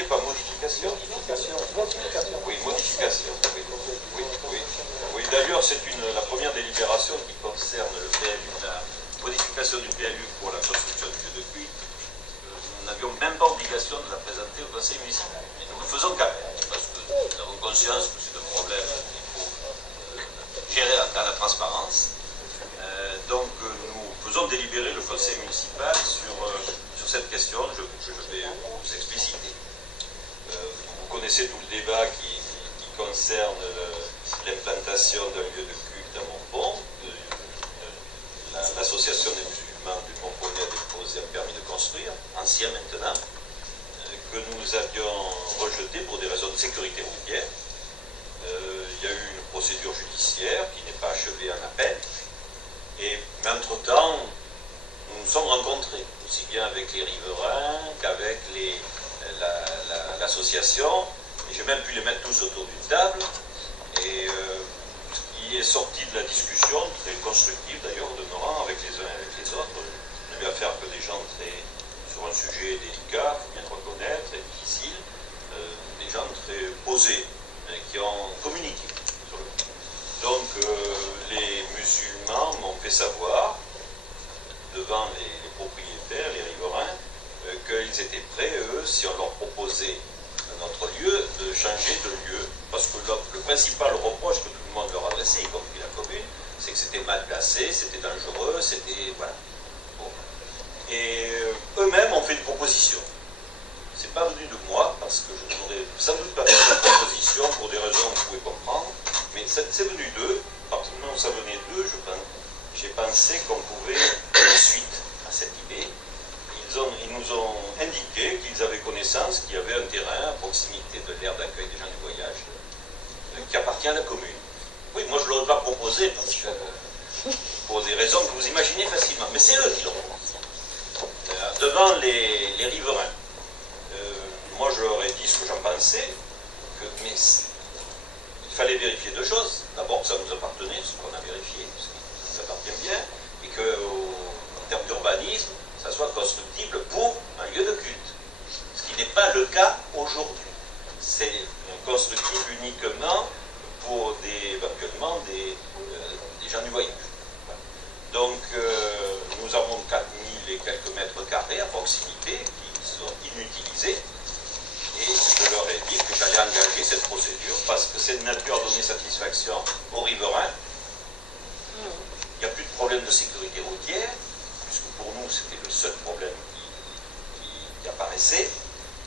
modifié par modification. Oui, modification. Oui, oui, oui. Oui, d'ailleurs, c'est la première délibération qui concerne le PLU, la modification du PLU pour la construction du lieu de culte. Nous n'avions même pas obligation de la présenter au conseil municipal. Mais nous le faisons quand même, parce que nous avons conscience que c'est un problème qu'il faut gérer dans la transparence. Donc nous faisons délibérer le conseil municipal sur cette question. Je vais vous expliciter. Vous connaissez tout le débat qui concerne l'implantation d'un lieu de culte à Montpont. L'association des musulmans du Montpellier a déposé un permis de construire, ancien maintenant, que nous avions rejeté pour des raisons de sécurité routière. Il y a eu une procédure judiciaire qui n'est pas achevée en appel. Mais entre-temps, nous nous sommes rencontrés, aussi bien avec les riverains qu'avec l'association. Et j'ai même pu les mettre tous autour d'une table. Et ce qui est sorti de la discussion, très constructive d'ailleurs, au demeurant, avec les uns et avec les autres, on avait affaire que des gens sur un sujet délicat, il faut bien le reconnaître, et difficile, des gens très posés, qui ont communiqué sur le point. Donc les musulmans m'ont fait savoir, devant les propriétaires, les riverains, qu'ils étaient prêts, eux, si on leur proposait notre lieu, de changer de lieu. Parce que le principal reproche que tout le monde leur adressait, y compris la commune, c'est que c'était mal placé, c'était dangereux, c'était... voilà. Bon. Et eux-mêmes ont fait une proposition. C'est pas venu de moi, parce que je n'aurais sans doute pas fait cette proposition pour des raisons que vous pouvez comprendre, mais c'est venu d'eux, parce que non, ça venait d'eux, j'ai pensé qu'on pouvait donner suite à cette idée. Ils nous ont indiqué qu'ils avaient connaissance qu'il y avait un terrain à proximité de l'aire d'accueil des gens du voyage qui appartient à la commune. Oui, moi je ne l'aurais pas proposé pour des raisons que vous imaginez facilement, mais c'est eux qui l'ont proposé. Devant les riverains. Moi je leur ai dit ce que j'en pensais, mais il fallait vérifier deux choses. D'abord que ça nous appartenait, ce qu'on a vérifié, ce qui nous appartient bien, et qu'en termes d'urbanisme, ça soit constructible pour un lieu de culte. Ce qui n'est pas le cas aujourd'hui. C'est constructible uniquement pour éventuellement des gens du voyage. Donc nous avons 4000 et quelques mètres carrés à proximité qui sont inutilisés. Et je leur ai dit que j'allais engager cette procédure parce que c'est de nature à donner satisfaction aux riverains. Il n'y a plus de problème de sécurité routière, puisque pour nous c'était le seul problème qui apparaissait.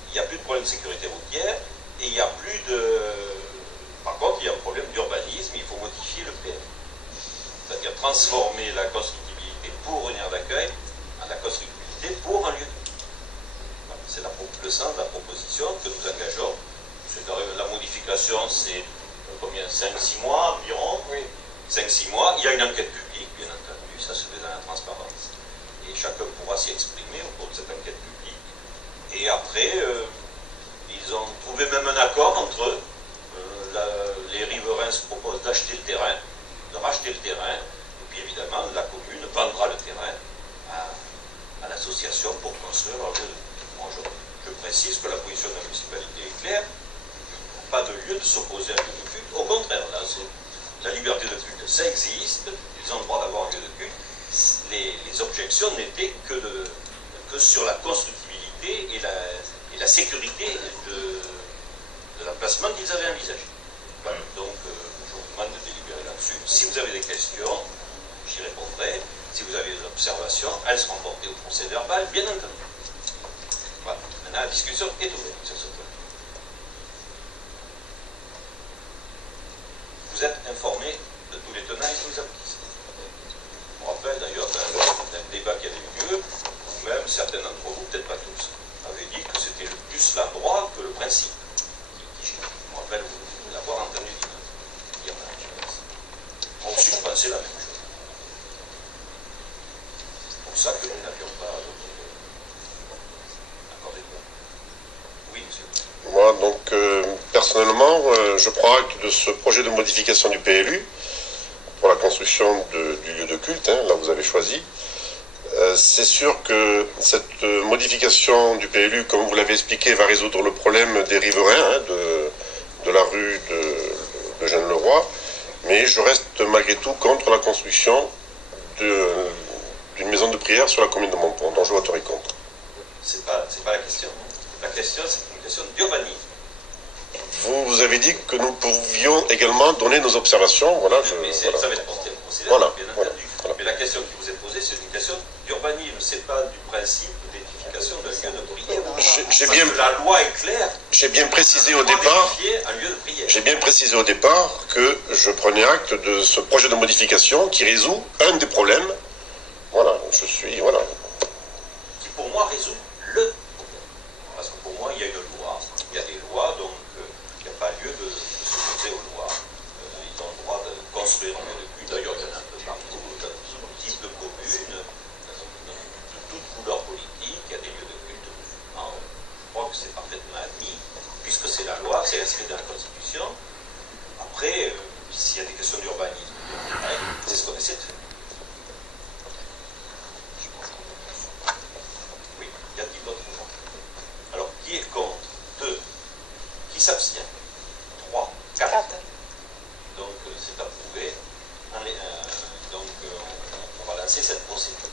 Il n'y a plus de problème de sécurité routière et il n'y a plus de... Par contre, il y a un problème d'urbanisme, il faut modifier le PM. C'est-à-dire transformer la constructibilité pour une aire d'accueil en la constructibilité pour un lieu de culte. C'est le sens de la proposition que nous engageons. La modification, c'est combien, 5-6 mois environ. Oui. 5-6 mois. Il y a une enquête publique, bien entendu, ça se fait dans la transparence. Et chacun pourra s'y exprimer au cours de cette enquête publique. Et après, ils ont trouvé même un accord entre eux. Les riverains se proposent d'acheter le terrain, de racheter le terrain, et puis évidemment, la commune vendra le terrain à l'association pour construire leur lieu de culte. Moi, je précise que la position de la municipalité est claire. Pas de lieu de s'opposer à un lieu de culte. Au contraire, là, la liberté de culte, ça existe. Ils ont le droit d'avoir un lieu de culte. Les objections n'étaient que sur la constructibilité et la sécurité de l'emplacement qu'ils avaient envisagé. Voilà. Donc, je vous demande de délibérer là-dessus. Si vous avez des questions, j'y répondrai. Si vous avez des observations, elles seront portées au procès verbal, bien entendu. Voilà. Maintenant, la discussion est ouverte sur ce point. Vous êtes informés de tous les tenants et tous les aboutissants. Je me rappelle d'ailleurs d'un débat qui avait eu lieu, où même certains d'entre vous, peut-être pas tous, avaient dit que c'était plus l'endroit que le principe qui gênait. Je me rappelle l'avoir entendu dire la même chose. Moi aussi, je pensais la même chose. C'est pour ça que nous n'avions pas accordé de vote. Oui, monsieur. Moi, donc, personnellement, je prends acte de ce projet de modification du PLU pour la construction du lieu de culte, hein, là vous avez choisi. C'est sûr que cette modification du PLU, comme vous l'avez expliqué, va résoudre le problème des riverains de la rue de Jeanne-le-Roi, mais je reste malgré tout contre la construction d'une maison de prière sur la commune de Montpont, dont je voterai contre. C'est pas la question. La question, c'est une question d'urbanisme. Vous avez dit que nous pouvions également donner nos observations. Voilà, mais voilà. ça va être porté en considération, Voilà, bien voilà, entendu. voilà. Mais la question qui vous est posée, c'est une question d'urbanisme, c'est pas du principe d'édification d'un lieu de prière. La loi est claire. J'ai bien précisé au départ. Un lieu de prière. J'ai bien précisé au départ que je prenais acte de ce projet de modification qui résout un des problèmes. Voilà, voilà. Qui pour moi résout le problème. Parce que pour moi, il y a une loi. Il y a des lois, donc il n'y a pas lieu de s'opposer aux lois. Ils ont le droit de construire un lieu de culte. D'ailleurs, il y en a un peu partout, dans tout type de communes, de toute couleur politique. Il y a des lieux de culte musulmans. Je crois que c'est parfaitement admis, puisque c'est la loi, c'est inscrit dans la Constitution. Après, s'il y a des questions d'urbanisme, c'est ce qu'on essaie de faire. Oui, y a-t-il d'autres mots? Alors, qui est contre? 2. Qui s'abstient? 3. 4. Donc, c'est approuvé. Donc, on va lancer cette procédure.